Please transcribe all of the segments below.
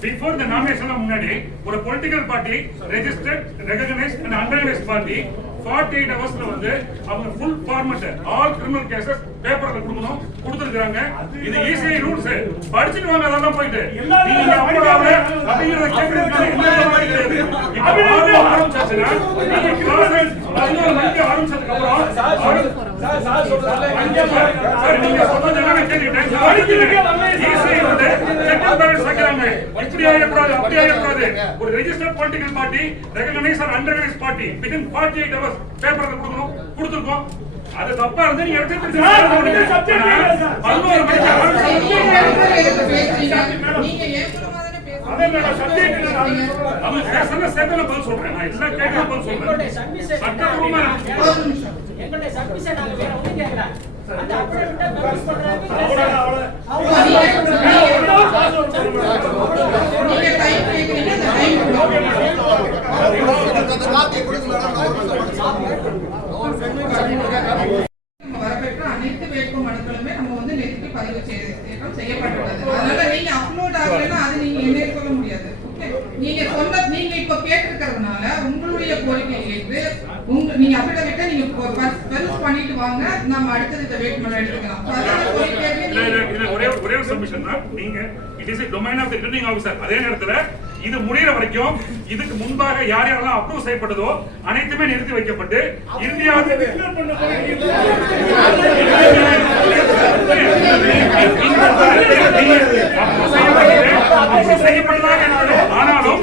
Before the nomination of Munadi, for a political party registered, recognized and unrecognized party, 48 hours வந்து அவங்க full format all criminal cases பேப்பர்ல கொடுக்கணும் கொடுத்துருக்காங்க. இது ECI rules படிச்சிட்டு வாங்க அதெல்லாம் போயிட்டு நீங்க அப்லோட் அப்படிங்கறத கேக்குறதுக்கு என்ன மாதிரி கிடையாது. இப்போ ஆரம்பிச்சாச்சுன்னா நீங்க கிளாஸ் 11 மணிக்கு ஆரம்பிச்சதுக்கு அப்புறம் சார் சொல்றாங்க நீங்க சொன்னதெல்லாம் கேட்டுட்டேன். ECI வந்து செகண்ட் பேலன்ஸ் வைக்கறாங்க. இப்படி ஆயக்கூடாது அப்படி ஆயக்கூடாது. ஒரு registered political party recognised or unrecognised party within 48 hours பேப்பர்ல கொடுத்துருக்கோம். அது தப்பா இருந்து நீங்க எடுத்து சப்ஜெக்ட் 11 மணிக்கு நீங்க ஏற்கனவே பேசுறீங்க. அதே மாதிரி சப்ஜெக்ட் நம்ம பேசல சேதன பதில் சொல்றேன். நான் எல்லாம் கேட்க பதில் சொல்றேன். சட்டபூர்வமா எங்களுடைய சர்வீஸை நாங்க வேற ஒண்ணு கேக்குறா. அந்த அப்டேட் பப்ளிஷ் பண்றாங்க. நீங்க டைம் கேக்குறீங்க அந்த டைம் வரப்பெற்ற அனைத்து வேட்பு மனுக்களுமே நம்ம வந்து நேற்று பதிவு செய்யப்பட்டுள்ளது. அதனால நீங்க அப்லோட் ஆகலைன்னா அது நீங்க என்ன சொல்ல முடியாது. நீங்க இப்ப கேட்டிருக்கிறதுனால உங்களுடைய கோரிக்கை ஏற்று நீங்க அபிடவிட்ட நீங்க பெருஸ் பண்ணிட்டு வாங்க, நம்ம அடுத்தது இந்த வேட்புமனு எடுத்துக்கலாம். ஒரே சப்மிஷன் தான். நீங்க it is domain of the returning officer. அதே நேரத்துல இது முடிகிற வரைக்கும் இதுக்கு முன்பாக யார் யாரெல்லாம் அப்ரூவ் செய்யப்பட்டதோ அனைத்துமே நிறுத்தி வைக்கப்பட்டு இந்தியாவுக்கு செய்யப்பட்டதாக ஆனாலும்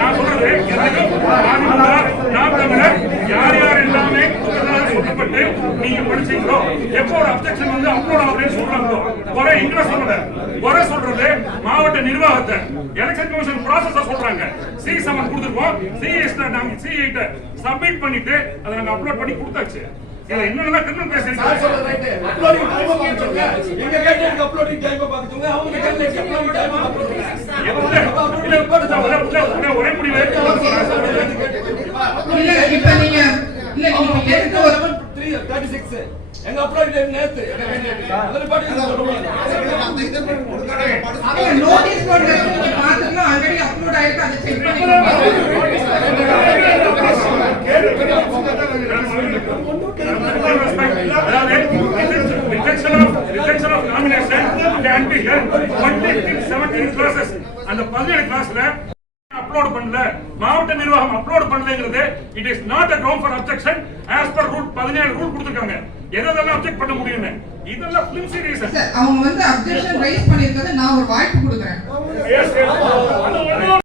நான் சொல்றது யார் யார் எல்லாமே சொல்லப்பட்டு நீங்க படிச்சீங்களோ எப்போ ஒரு அப்ஜெக்ஷன் வந்து அப்லோட் ஆகுதுன்னு சொல்றாங்களோ ஒரே இங்க சொல்லல ஒரே சொல்றது மாவட்ட நிர்வாகத்தை எலெக்ஷன் கமிஷன் ப்ராசஸா சொல்றாங்க. C7 கொடுத்துருக்கோம். C8 சப்மிட் பண்ணிட்டு அதை நாங்க அப்லோட் பண்ணி கொடுத்தாச்சு. இதுல என்னென்ன கிரிமினல் கேஸ் இருக்கு சார் சொல்ற ரைட். அப்லோடிங் டைம் பாத்துங்க. எங்க கேட்டதுக்கு அப்லோடிங் டைம் பாத்துங்க. அவங்க கேட்டதுக்கு அப்லோடிங் டைம் பாத்துங்க. இல்ல போடுங்க ஒரே முடிவு. இல்ல இப்ப நீங்க எதுக்கு ஒரு 336 எங்க அப்லோட் டைம் நேத்து அதுல பாட்டு அவங்க நோட்டீஸ் போடுறது நீங்க பாத்துங்க. ஆல்ரெடி அப்லோட் ஆயிருக்கு. அதை செக் பண்ணிக்கோங்க. rejection of nomination can be done only in 17 classes. அந்த 17 கிளாஸ்ல அப்லோட் பண்ணல, மாவட்ட நிர்வாகம் upload பண்ணலங்கிறது it is not a ground for objection as per rule 17 rule கொடுத்திருக்காங்க. எதெல்லாம் அப்ஜெக்ட் பண்ண முடியும்னு இதெல்லாம் ஃபிலிம் சீரிஸ் அவங்க வந்து அப்ஜெக்ஷன் ரைஸ் பண்ணிருக்கிறது நான் ஒரு வாய்ப்பு கொடுக்கிறேன்.